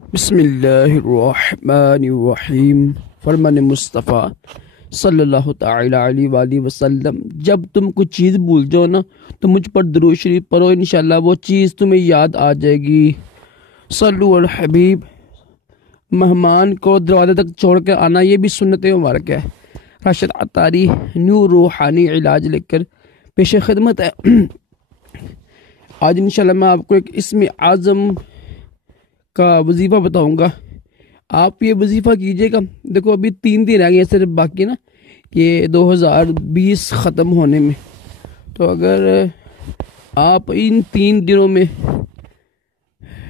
بسم اللہ الرحمن الرحیم۔ فرمان مصطفیٰ صلی اللہ تعالی علیہ وآلہ وسلم، جب تم کچھ چیز بھول جاؤ نا تو مجھ پر درود شریف پڑھو، انشاءاللہ وہ چیز تمہیں یاد آ جائے گی۔ صلو علی الحبیب۔ مہمان کو دروازے تک چھوڑ کر آنا یہ بھی سنت مبارک ہے۔ راشد عطاری نیو روحانی علاج لے کر پیش خدمت ہے۔ آج انشاءاللہ میں آپ کو ایک اسم اعظم کا وظیفہ بتاؤں گا۔ آپ یہ وظیفہ کیجئے گا۔ دیکھو ابھی 3 دن رہ گئے صرف باقی نا یہ 2020 ختم ہونے میں، تو اگر آپ ان 3 دنوں میں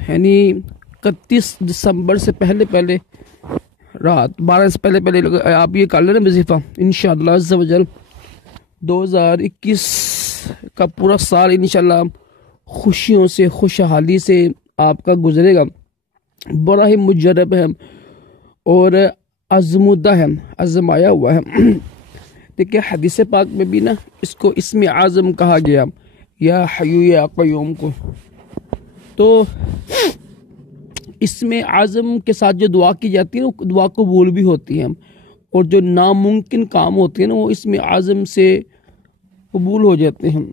یعنی 31 دسمبر سے پہلے رات 12 سے پہلے آپ یہ کر لینا وظیفہ، انشاءاللہ عز و جل 2021 کا پورا سال انشاءاللہ خوشیوں سے خوشحالی سے آپ کا گزرے گا۔ بڑا ہی مجرب ہے اور آزمودہ ہے، آزمایا ہوا ہے۔ دیکھیں حدیث پاک میں بھی نا اس کو اسم اعظم کہا گیا، یا حیو یا قیوم کو۔ تو اسم اعظم کے ساتھ جو دعا کی جاتی ہے نا دعا قبول بھی ہوتی ہے، اور جو ناممکن کام ہوتے ہیں نا وہ اسم اعظم سے قبول ہو جاتے ہیں۔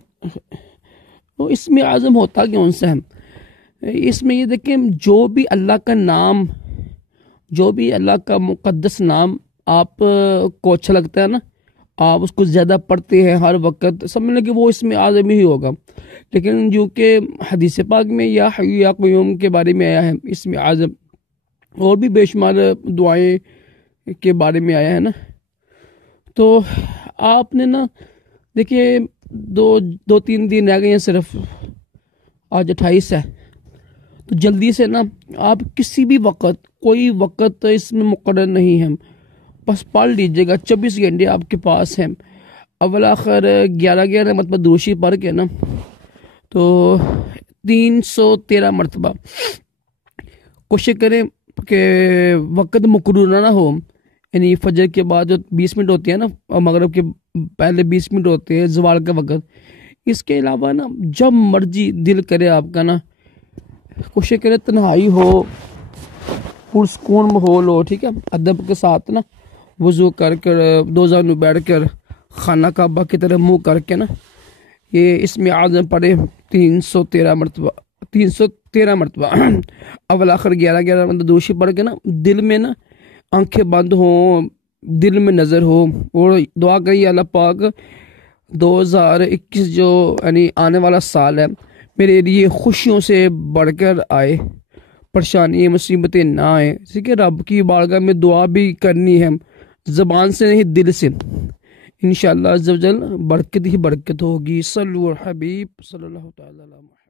تو اسم اعظم ہوتا کون سا ہے؟ اس میں یہ دیکھیں جو بھی اللہ کا نام، جو بھی اللہ کا مقدس نام آپ کو اچھا لگتا ہے نا، آپ اس کو زیادہ پڑھتے ہیں ہر وقت، سمجھ لیں کہ وہ اسم اعظم ہی ہوگا۔ لیکن جو کہ حدیث پاک میں یا حی یا قیوم کے بارے میں آیا ہے اسم اعظم، اور بھی بے شمار دعائیں کے بارے میں آیا ہے نا، تو آپ نے نا دیکھیے 2-3 دن رہ گئے ہیں صرف، آج 28 ہے، تو جلدی سے نا آپ کسی بھی وقت، کوئی وقت اس میں مقرر نہیں ہے، بس پڑھ لیجئے گا۔ 24 گھنٹے آپ کے پاس ہیں۔ اول آخر 11 مرتبہ درود شریف پڑھ کے نا تو 313 مرتبہ کوشش کریں کہ وقت مقررہ نہ ہو، یعنی فجر کے بعد جو 20 منٹ ہوتی ہے نا اور مغرب کے پہلے 20 منٹ ہوتے ہیں زوال کا وقت، اس کے علاوہ نا جب مرضی دل کرے آپ کا نا کوشش کرے، تنہائی ہو، پرسکون ماحول ہو، ٹھیک ہے، ادب کے ساتھ نا وضو کر کر دو زانو بیٹھ کر خانہ کعبہ کی طرف منہ کر کے نا یہ اسم اعظم پڑھے 313 مرتبہ اول آخر 11 مرتبہ درود شریف پڑھ کے نا دل میں نا آنکھیں بند ہوں، دل میں نظر ہو، اور دعا کریے اللہ پاک 2021 جو یعنی آنے والا سال ہے میرے لیے خوشیوں سے بڑھ کر آئے، پریشانی مصیبتیں نہ آئے، ٹھیک ہے۔ رب کی بارگاہ میں دعا بھی کرنی ہے، زبان سے نہیں دل سے، انشاءاللہ عز و جل برکت ہی برکت ہوگی۔ صلو علی الحبیب صلی اللہ تعالی علیہ وسلم۔